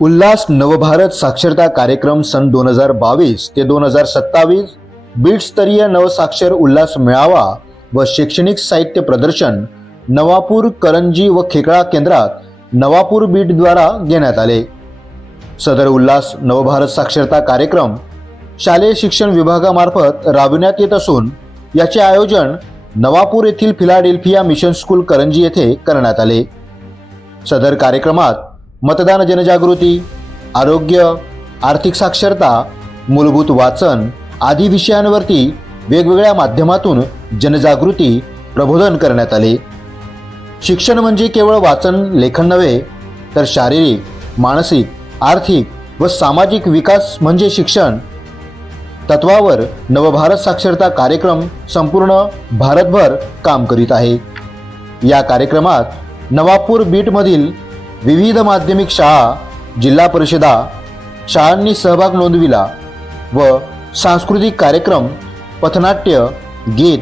उल्हास नवभारत साक्षरता कार्यक्रम सन 2022 ते 2027 बीट स्तरीय नवसाक्षर उल्हास मेळावा व शैक्षणिक साहित्य प्रदर्शन नवापूर करंजी व खेकळा केंद्रात नवापूर बीट द्वारा घेण्यात आले। सदर उल्हास नवभारत साक्षरता कार्यक्रम शालेय शिक्षण विभागामार्फत राबविण्यात येत असून याचे आयोजन नवापूर येथील फिलाडेल्फिया मिशन स्कूल करंजी येथे करण्यात आले। सदर कार्यक्रमात मतदान जनजागृती, आरोग्य, आर्थिक साक्षरता, मूलभूत वाचन आदी विषयांवरती वेगवेगळ्या माध्यमातून जनजागृती प्रबोधन करण्यात आले। शिक्षण म्हणजे केवळ वाचन लेखन नव्हे तर शारीरिक, मानसिक, आर्थिक व सामाजिक विकास म्हणजे शिक्षण तत्वावर नवभारत साक्षरता कार्यक्रम संपूर्ण भारतभर काम करीत आहे। या कार्यक्रमात नवापूर बीट मधील विविध माध्यमिक शाळा, जिल्हा परिषदा शाळांनी सहभाग नोंदविला व सांस्कृतिक कार्यक्रम, पथनाट्य, गीत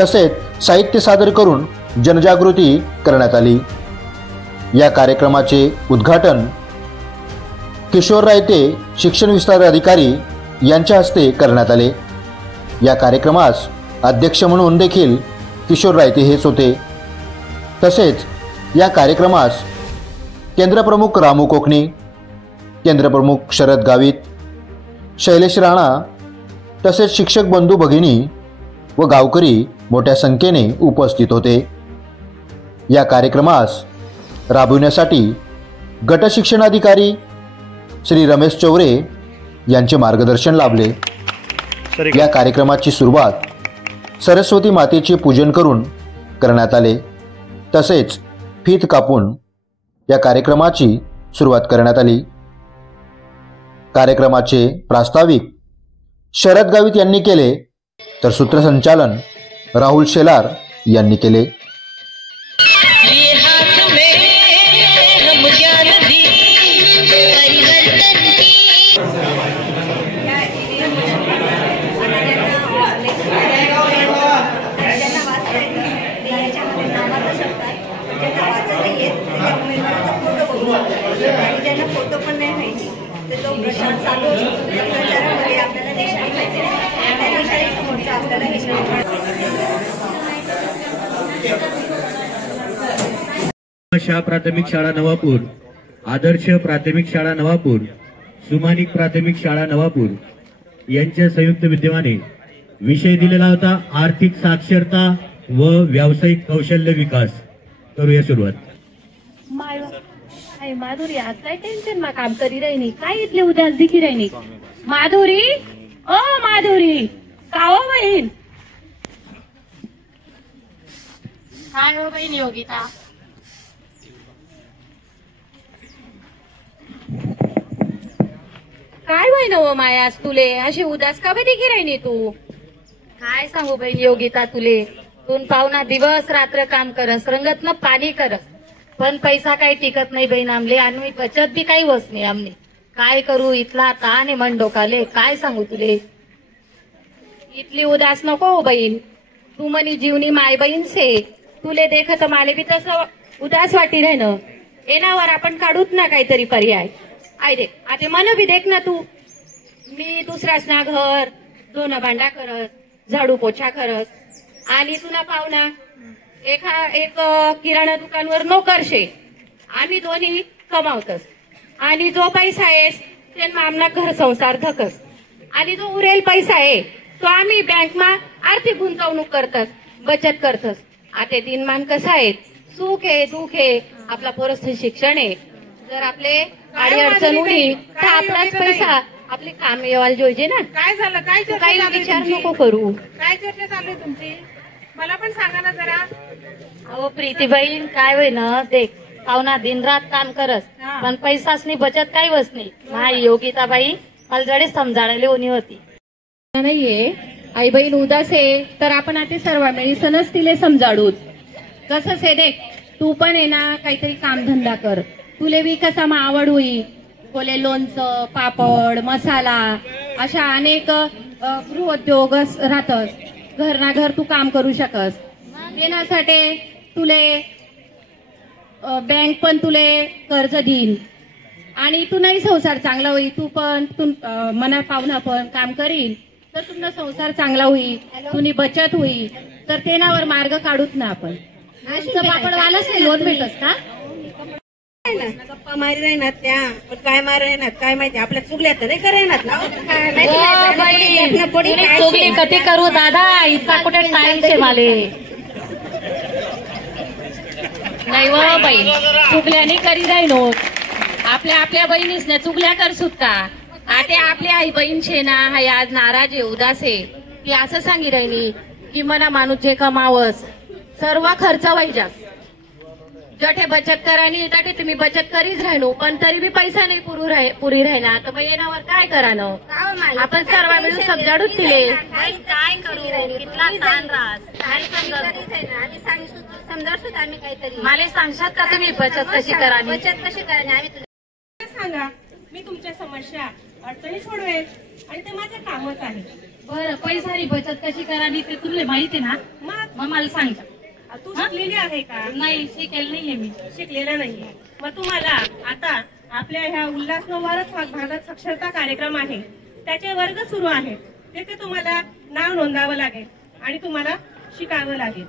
तसेच साहित्य सादर करून जनजागृती करण्यात आली। या कार्यक्रमाचे उद्घाटन किशोर रायते शिक्षण विस्तार अधिकारी यांच्या हस्ते करण्यात आले। या कार्यक्रमास अध्यक्ष म्हणून देखील किशोर रायते हेच होते। तसेच या कार्यक्रमास केंद्रप्रमुख रामू कोकणी, केंद्रप्रमुख शरद गावित, शैलेश राणा तसेच शिक्षक बंधू भगिनी व गावकरी मोठ्या संख्येने उपस्थित होते। या कार्यक्रमास राबविण्यासाठी गट शिक्षणाधिकारी श्री रमेश चौरे यांचे मार्गदर्शन लाभले। या कार्यक्रमाची सुरुवात सरस्वती मातेचे पूजन करून करण्यात आले। तसेच फीत कापून या कार्यक्रमाची सुरुवात करण्यात आली। कार्यक्रमाचे प्रास्ताविक शरद गावित यांनी केले तर सूत्रसंचालन राहुल शेलार यांनी केले। फोटो पण नाही माहिती तर तो प्रशांत चालू असतो त्या प्रचारामध्ये आपल्याला निशाणी माहिती त्या निशाणी समोरचा आपल्याला शाळा प्राथमिक शाळा नवापूर, आदर्श प्राथमिक शाळा नवापूर, सुमानिक प्राथमिक शाळा नवापूर यांच्या संयुक्त विद्यमाने विषय दिलेला होता आर्थिक साक्षरता व व्यावसायिक कौशल्य विकास। करूया सुरुवात। माधुरी आज काय टेन्शन मा काम करी रही काय इतले उदास दिखी रही माधुरी, ओ माधुरी काओ बहीण, काय हो बहीण योगिता? काय बहीण हो माया आज तुले अशी उदास का बी दिखी रही तू? काय सांगू बहीण योगिता तुले, तून पाहुणा दिवस रात्र काम करस, रंगत न पाणी करस, पण पैसा काही टिकत नाही बहीण आमले आणि बचत बी काही होत नाही आमने। काय करू इथला ताण आहे मन डोकाले, काय सांगू तुले? इतली उदास नको हो बहीण, तू मनी जीवनी माय बहीण से, तुले देखत माले बी तसं उदास वाटी राहणं। येणावर आपण काढूत ना काहीतरी पर्याय। आय दे आता मन बी देख ना तू, मी दुसराच ना घर दोन भांडा करत, झाडू पोछा करत आणि तुला पाहुणा एक किराणा दुकानवर नोकर शे, आम्ही दोन्ही कमावतस आणि जो पैसा आहे ते आमना घर संसार धकस आणि जो उरेल पैसा आहे तो आम्ही बँक मा आर्थिक गुंतवणूक करतस, बचत करतस। आता दिनमान कसं आहे, सुख आहे दुःख आहे, आपला पोरस्थ शिक्षण आहे, जर आपले गाडी अडचण उडी तर आपलाच पैसा आपले काम येवायला जोईजे ना। काय झालं, काय काही विचार नको करू। काय चर्चा चालू आहे तुमची, मला पण सांगा ना जरा। अहो प्रीती बहीण काय होय ना, देख पाहुणा दिन रात काम करस पण पैसाच नाही, बचत काही वस नाही। माय योगिता बाई मला जडे समजायला ओनी होती नाहीये आई बहीण उदास आहे तर आपण आता सर्व मिळी सणच तिले समजाडूत। कसंच आहे देख, तू पण आहे ना काहीतरी कामधंदा कर, तुले बी कसा मा आवड होई, कोले लोणचं, पापड, मसाला अशा अनेक गृहोद्योग राहतस, घर ना घर तू काम करू शकस। देण्यासाठी तुले बँक पण तुले कर्ज देईन आणि तू नाही संसार चांगला होईल, तू पण मना पाहुणा पण काम करील तर तुमचा संसार चांगला होईल, तुझी बचत होईल, तर तेनावर मार्ग काढूत ना आपण. पापड वालाच नाही लोन भेटस का? गप्पा मारी राहणार त्या, पण काय मार राहणार काय माहिती, आपल्या चुकल्या तर नाही करायनात ना. चुकली कधी करू दादा, इतका कुठे टाइम छे माले. नाही व बाई, चुकल्याने करी राहिनो. आपल्या आपल्या बहिणीस ना चुकल्या कर सुद्धा. आता आपली आई बहीण छे ना, हाय आज नाराज आहे, उदास आहे. ती असं सांगी राहिली की मना माणूस जे कमावस सर्व खर्च व्हायचा, जठे बचत करानी तटे तुम्ही बचत करीच राहिनो, पण तरी बी पैसा नाही पुरी राहिना, तर मग येण्यावर काय करानं. आपण सर्व मिळून समजाडूच दिले. काय करू, कितला ताण राहस, समजावून आम्ही काहीतरी. मला सांगशात का तुम्ही बचत कशी करानी? बचत कशी करायची आम्ही सांगा, मी तुमच्या समस्या अडचणी सोडवेल आणि ते माझं कामच आहे. बरं, पैसानी बचत कशी करावी ते तुला माहिती ना, मग मला सांगा. तू शिकलेली आहे का? नाही, शिकेल नाहीये मी. शिकलेला नाहीये. मग तुम्हाला आता आपल्या ह्या उल्हास नवारच भागात साक्षरता कार्यक्रम आहे, त्याचे वर्ग सुरू आहेत. तिथे तुम्हाला नाव नोंदावं लागेल आणि तुम्हाला शिकावं लागेल.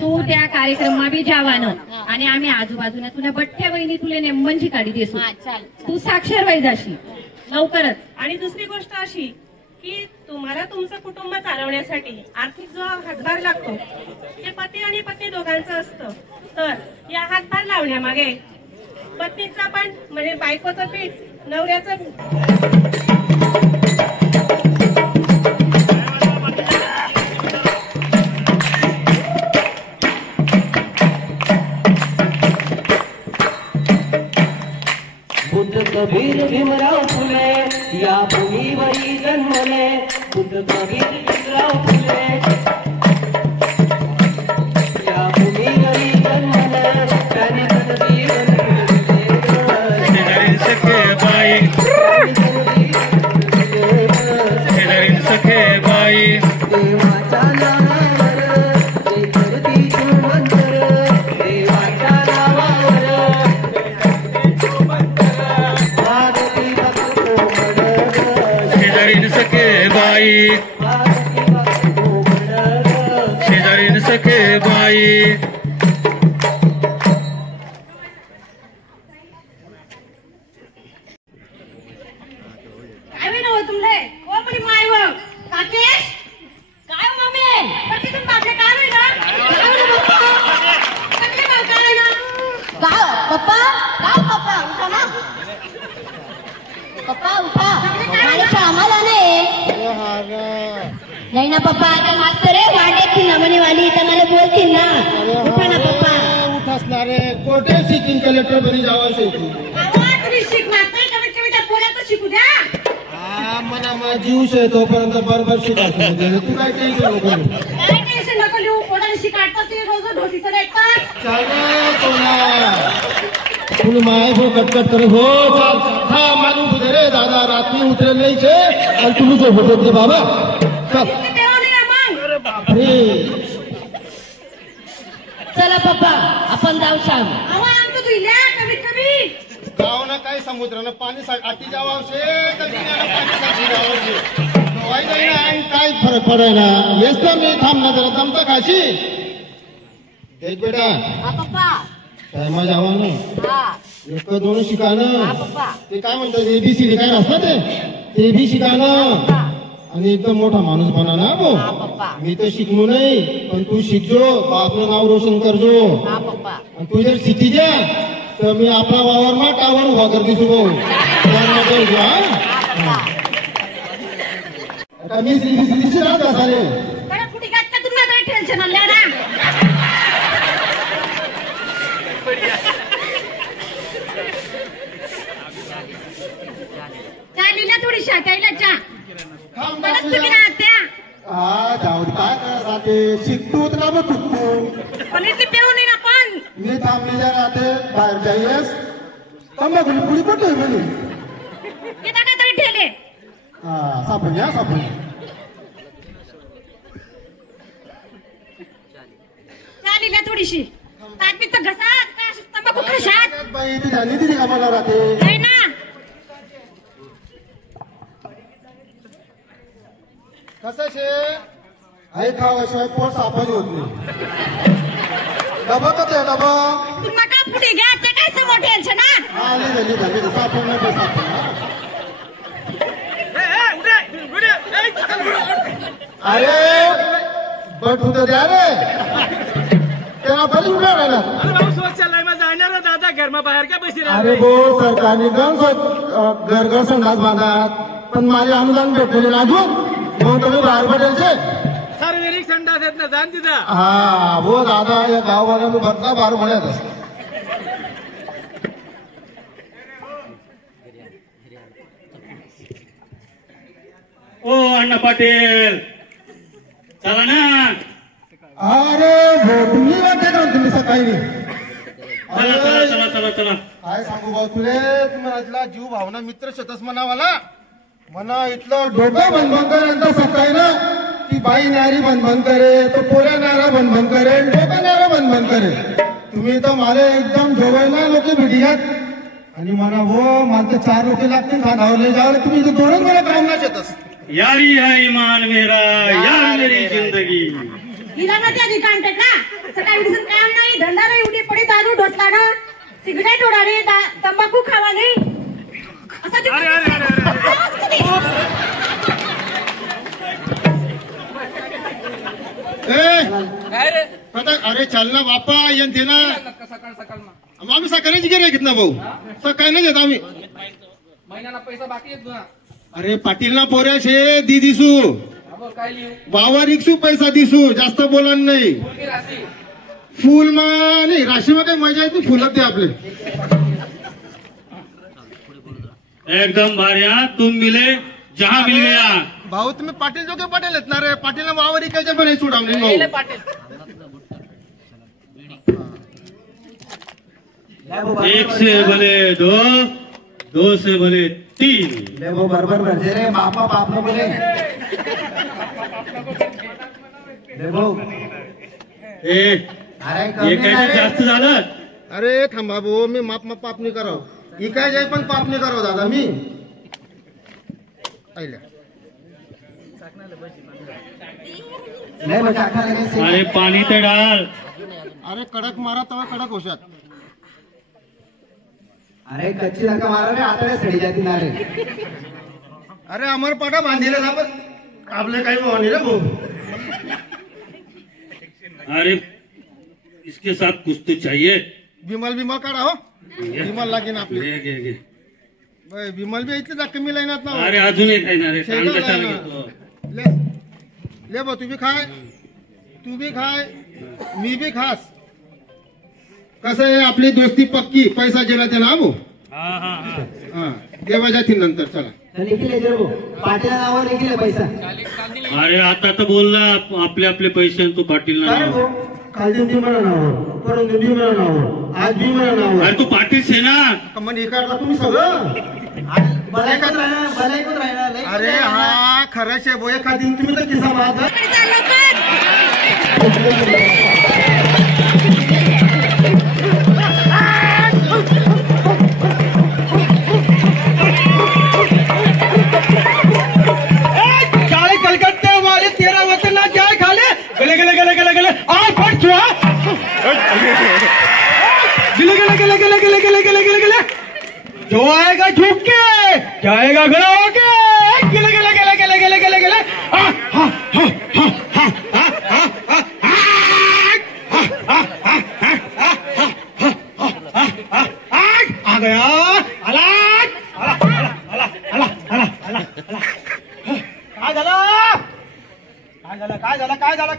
तू त्या कार्यक्रमात बी जावानं आणि आम्ही आजूबाजूला तुला बठ्ठ्या बहिणी तुला नेमबनची काढी देसू. तू साक्षर व्हाय जाशी लवकरच. आणि दुसरी गोष्ट अशी की तुम्हाला तुमचं कुटुंब चालवण्यासाठी आर्थिक जो हातभार लागतो ते पती आणि पत्नी दोघांचं असतं. तर या हातभार लावण्यामागे पत्नीचा पण म्हणजे बायकोचं पीठ नवऱ्याचं बुद्ध कबीर भीमराव फुले या भूमीवरी जन्मले. बुद्ध कबीर भीमराव फुले या भूमीवरी जन्मले. त्यांनी जीवन सखे बाई, सखे बाई, देवाच्या नावावर ते करती मंतर. देवाच्या नावावर शेजारीन सखे बाई, शेजारीन सखे बाई. काय नव तुमले ओ पडी माय व काकेश काय मम्मी पटी तुम बापले काय होई ना कटले माल काय ना का पप्पा उठा ना पप्पा उठा माझे कामाला नाही ना पप्पा. आता मास्तर आहे वाटेतील ना म्हणे वाली तर मला बोलतील ना. उठा ना पप्पा. उठासणारे कोठे शिकिंग कलेक्टर बनी जावायचे तू. तुम्ही शिकणार नाही कमीत कमी त्या पोऱ्यात शिकू द्या. हा मना मा जीवश आहे तोपर्यंत बरोबर शिकायचं. तू काय टेन्शन नको घेऊ. काय टेन्शन नको लिहू. पोराला शिकाडतात ते रोज ढोटीचं ऐकतात. चाल सोना तुला माय हो कटकट करे हो चाल. हा मालूम तुझे रे दादा रात्री उतरे नाही छे आणि तुम्ही जो होते ते बाबा चल. मग बापरे चला पप्पा आपण जाऊ सांग. आमचं तुझ्या कमीत कमी गाव ना काय समुद्रानं पाणी आती जावावशे तर पाणी साची जावावशे. काय फरक पडाय ना. येस ना मी थांबना जरा जमता खाशी. देख बेटा पप्पा टायमा जावा ना. एक दोन शिकाणं पप्पा ते काय म्हणतात एबीसीडी काय असतं ते बी शिकाणं आणि एकदम मोठा माणूस बना ना भो. मी तर शिकलो नाही पण तू शिकजो. आपलं नाव रोशन करजो. आणि तू जर शिकी द्या तर मी आपला वावर मा टावर उभा कर दिसू भाऊ. मी श्री राहत सारे कुठे का तुम्हाला टेन्शन आलं ना. चालीला थोडी शाकायला चा परत तुम्ही राहत्या. हा जाऊ काय राहते शिकतो तर ना चुकतो. पण इथे पेऊ नाही ना. पण मी थांबलेल्या राहते बाहेर जाईस तंबाखू पुढी पडतोय म्हणे. किती काहीतरी ठेले हा सापडल्या सापडल्या. चालीला थोडीशी ताकद तर घसा तंबाखू खाशात बाई ती झाली ती कामाला राहते नाही ना. कसं शे आई खावाशिवाय पोट साफाच होत नाही. डबा कसं आहे डबा तू नका पुढे घ्या ते काय समोर टेन्शन ना. झाली साफून नाही साफून. अरे बट होतं द्या रे त्यांना बरी उड्या राहिला. दादा घरमा बाहेर काय बसी अरे हो सरकारने घर घर संडास बांधतात पण माझे अनुदान भेटलेले अजून मग तुम्ही बाहेर पडेलचे सार्वजनिक संडास आहेत ना जाण तिथं. हा हो दादा या गावाला मी भरता बाहेर पडत. ओ अण्णा पाटील चला ना. अरे हो तुम्ही वाटते का तुम्ही सकाळी चला चला चला चला चला. काय सांगू भाऊ तुले तुम्हाला जीव भावना मित्र शतस म्हणावाला म्हणा इथलं डोकं बंद करे नंतर सकाळी ना ती बाई नारी बंद करे तो पोऱ्या नारा बंद करे डोकं नारा बंद करे. तुम्ही तर मला एकदम जोवायला लोक भेटियात आणि म्हणा हो मला तर 4 लोक लागतील खानावरले जावं तुम्ही इथं दोनच मला काम ना शेतस. यारी है ईमान मेरा यार मेरी जिंदगी. हिला ना त्या ठिकाण ना सकाळी दिसून काम नाही धंदा नाही उडी पडे दारू ढोसला ना सिगरेट उडाले तंबाखू खावा नाही असं अरे चाल ना बापा येन ते ना आम्ही सकाळीच गिरे घेत ना भाऊ सकाळी नाही घेत आम्ही महिन्याला पैसा बाकी येत ना. अरे पाटील ना पोऱ्या शे दी दिसू काय लिहू बावा रिक्सू पैसा दिसू जास्त बोला नाही. राशी फुल मा नाही राशी मध्ये मजा येते फुलत दे आपले एकदम बढ़िया तुम मिले जहाँ मिल गया. भाऊ तुम्ही पाटील जोगे पाटील आहेत ना रे पाटील वावर इकायचे पण हे सोडावणे भाऊ. पाटील एक से भले दो दो से भले 3. बरोबर म्हणजे रे बापा बाप न बोले ए हे काय जास्त झालं. अरे थांबा भाऊ मी माप पाप नाही करावं इकाय जाय पण पाप नाही करावं दादा मी अरे पाणी तर डाल. अरे कडक मारा तवा कडक होशात. अरे कच्ची धक्का मारा रे आता सडी जाती ना रे. अरे अमर पाटा बांधिले ना पण आपले काही नाही रे भाऊ. अरे इसके साथ कुछ तो चाहिए. विमल काढा हो विमल लागेन आपले घे घे घे. विमल बी इथले जा कमी लाईनात ना. अरे अजून एक आहे ना रे सांग कशाला घेतो. ले भाऊ तू बी खाय मी बी खास. कसं आहे आपली दोस्ती पक्की पैसा जेला त्याला भाऊ. हा देवा जातील नंतर चला निघले जर पाटील नावावर निघले पैसा. अरे आता तर बोलला आपले आपले पैसे आणि तू पाटील ना नाव. काल दिन बी म्हणा नाव परत बी म्हणा नाव आज बी म्हणा नाव. अरे तू पाटील से ना कमान एकाडला तुम्ही सगळं बलायकच राहणार. अरे हा खरंच आहे भाऊ एखाद दिन तुम्ही तर किस्सा मागा. कलकत्ते वाले 13 वतन ना क्या खाले गले गले गले गले गले आ फट छुआ गले गले गले गले गले गले गले गले गले जो आएगा झुक के जाएगा खड़ा होके गले गले गले गले गले गले गले आ गया अलाक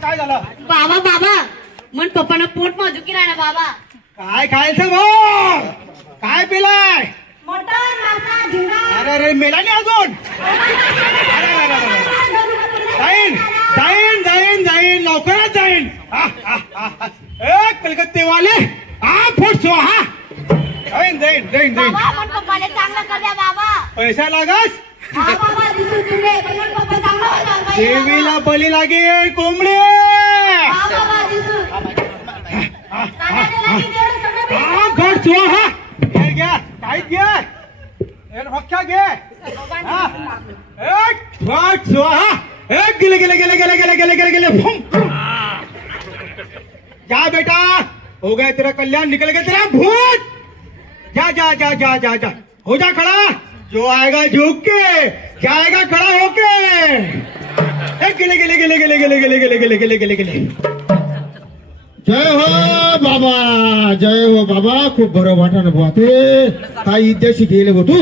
काय झालं बाबा मन पप्पाना पोट माझू की राहिला बाबा. काय खायचं भाऊ काय पिलाय. मटण मासा झिंगा अरे अरे मेला नाही अजून. जाईन लवकरच जाईन. कलकत्ते वाले फुटसो हा जाईन बाबा मन पप्पाला चांगलं कर द्या बाबा. पैसा लागस हा बाबा दिसून तुले पण मन पप्पा चांगलं होणार बाई. देवीला बली लागेल कोंबडे. हा बाबा दिसून गड चोहा घे घ्या काय घ्या भक्ष्या घे गेले गेले गेले गेले गेले गेले गेले गेले जा बेटा हो गया तेरा कल्याण निकल गया तेरा भूत जा जा जा जा जा जा हो जा खड़ा जो आएगा झुक के जाएगा खड़ा होके गेले गेले गेले गेले गेले गेले गेले गेले गेले गेले गेले जय हो बाबा जय हो बाबा खूप बरं वाटणं बुवा ते काय इद्याशी गेले बो तू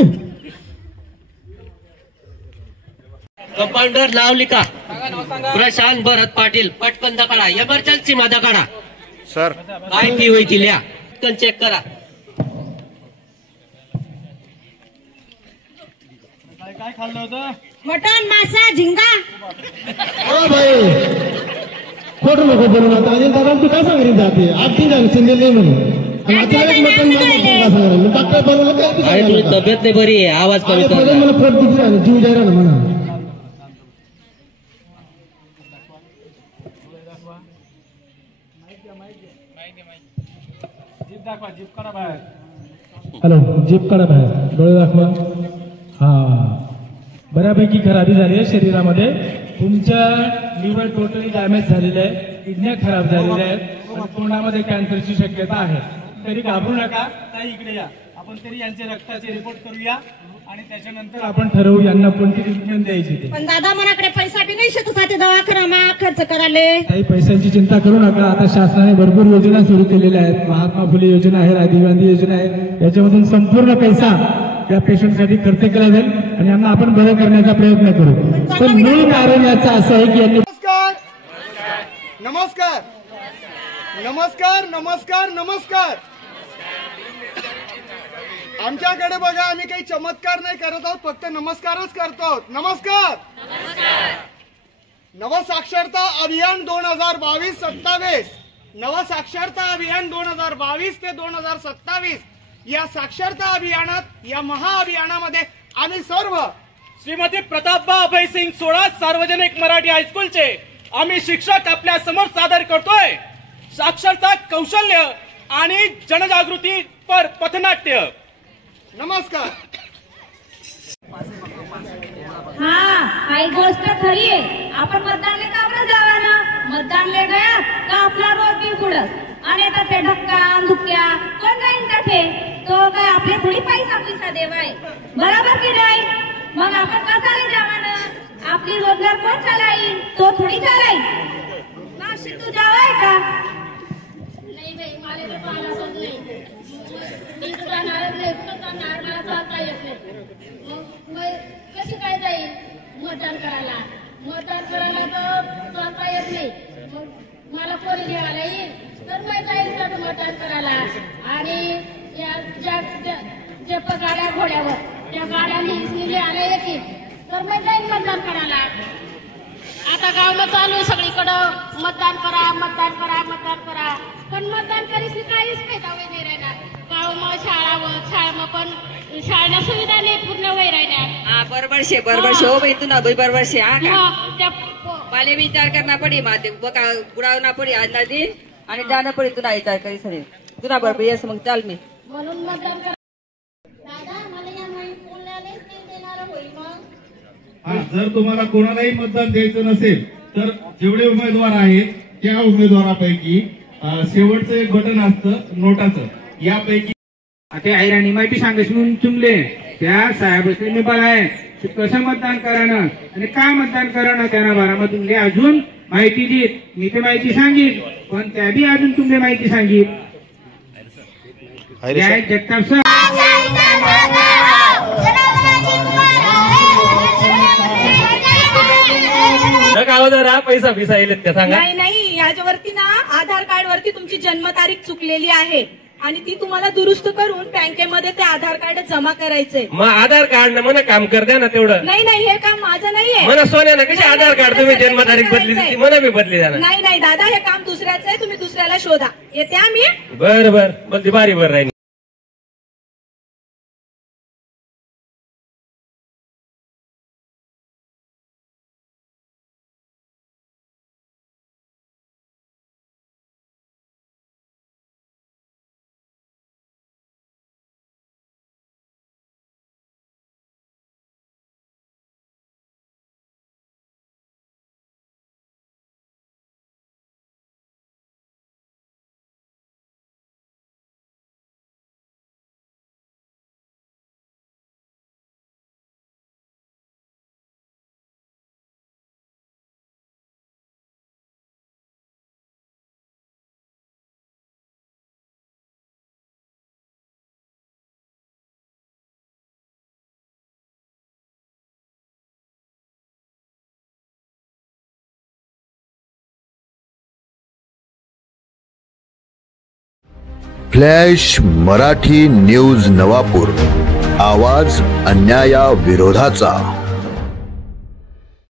कंपाऊंडर लावली का प्रशांत भरत पाटील पटकन दकाडा एमर्जन्सी मा दकाडा सर काय फी होई ती लिहा पटकन चेक करा काय खाल्लं होतं मटण मासा झिंगा हो भाई खोटं नको बोलू नका आणि दादा तू काय सांगितलं जाते आपली जाण सिंगल नाही म्हणून आता एक मटण सांगितलं डॉक्टर बनवलं काय तुझी तब्येत नाही बरी आहे आवाज कमी कर मला फरक दिसला आणि जीव जायला ना म्हणा हॅलो जीप काढा बाहेर डोळे दाखवा हा बऱ्यापैकी खराबी झाली आहे शरीरामध्ये तुमच्या लिव्हर टोटली डॅमेज झालेलं आहे किडन्या खराब झालेल्या आहेत आणि तोंडामध्ये कॅन्सरची शक्यता आहे तरी घाबरू नका ताई इकडे या आपण तरी यांचे रक्ताचे रिपोर्ट करूया आणि त्याच्यानंतर आपण ठरवू यांना कोणती ट्रीटमेंट द्यायची ते पण दादा मनाकडे पैसा बी नाही शेतासाठी दवाखाना खर्च करायले काही पैशांची चिंता करू नका आता शासनाने भरपूर योजना सुरू केलेल्या आहेत महात्मा फुले योजना आहे राजीव गांधी योजना आहे याच्यामधून संपूर्ण पैसा त्या पेशंटसाठी खर्च केला जाईल आणि यांना आपण बरं करण्याचा प्रयत्न करू पण मूळ कारण याचं असं आहे की यांनी नमस्कार नमस्कार नमस्कार नमस्कार आमच्याकडे बघा आम्ही काही चमत्कार नाही करत आहोत फक्त नमस्कारच करतो नमस्कार नवसाक्षरता अभियान 2022-27 नवसाक्षरता अभियान 2022 ते 2027 या साक्षरता अभियानात या महाअभियानामध्ये आम्ही सर्व श्रीमती प्रतापबा अभयसिंग 16 सार्वजनिक मराठी हायस्कूलचे आम्ही शिक्षक आपल्या समोर सादर करतोय साक्षरता कौशल्य आणि जनजागृती पर पथनाट्य नमस्कार काही गोष्ट खरी आहे आपण मतदानले का बरं जावा ना मतदानले गया का आपला रोड बी पुढत आणि आता ते ढक्का धुक्या कोण जाईन तठे तो काय आपले थोडी पैसा देवाय बरोबर की नाही मग आपण कसाले जावा ना आपली रोजगार कोण चालाईल तो थोडी चालाईल नाशिक तू जावाय का नाही बाई मला तर पाहायला सोड नाही मी तर जाणारच नाही कुठं जाणार मला चालता येत नाही मग कशी काय जाईल मतदान करायला तर चालता येत नाही मग मला कोणी घ्यायला येईल तर मग जाईल तर मतदान करायला आणि या जे गाड्या घोड्यावर त्या गाड्यांनी आल्या येतील तर मग जाईल मतदान करायला आता गावला चालू सगळीकडं मतदान करा मतदान करा मतदान करा पण मतदान करीस काहीच फायदा होई नाही राहणार गाव मग शाळा पण शाळेला सुविधा नाही पूर्ण वय राहणार बरोबर शे हो भाई तू ना भाई बरोबर शे माले विचार करना पड़ी माते बुढ़ावना पड़ी आज ना दिन आणि जाणं पडी तुला विचार करी सरी तुला बरोबर येस मग चाल मी म्हणून मतदान करा दादा मला या पुण्यालाच नाही देणार होई मग जर तुम्हाला कोणालाही मतदान द्यायचं नसेल तर जेवढे उमेदवार आहेत त्या उमेदवारापैकी शेवटचं एक बटन असतं नोटाचं यापैकी ते ऐराणी माहिती सांगायची म्हणून तुमले त्या साहेबांनी निभाल आहे कसं मतदान करानं आणि काय मतदान करानं त्यांना बारामधून अजून माहिती देत मी ते माहिती सांगित पण त्या बी अजून तुमले माहिती सांगित जगताप सर पैसा पिसा येईल का सांगा नाही याच्यावरती ना आधार कार्ड वरती तुमची जन्मतारीख चुकलेली आहे आणि ती तुम्हाला दुरुस्त करून बँकेमध्ये ते आधार कार्ड जमा करायचंय मग आधार कार्ड ना म्हणा काम कर द्या ना तेवढं नाही हे काम माझं नाहीये म्हणा सोन्या ना कशी आधार कार्ड तुम्ही जन्मतारीख बदली म्हणा मी बदली जाणार नाही दादा हे काम दुसऱ्याचं आहे तुम्ही दुसऱ्याला शोधा येते आम्ही बर मग बारी राहील फ्लॅश मराठी न्यूज नवापूर, आवाज अन्यायाविरोधाचा.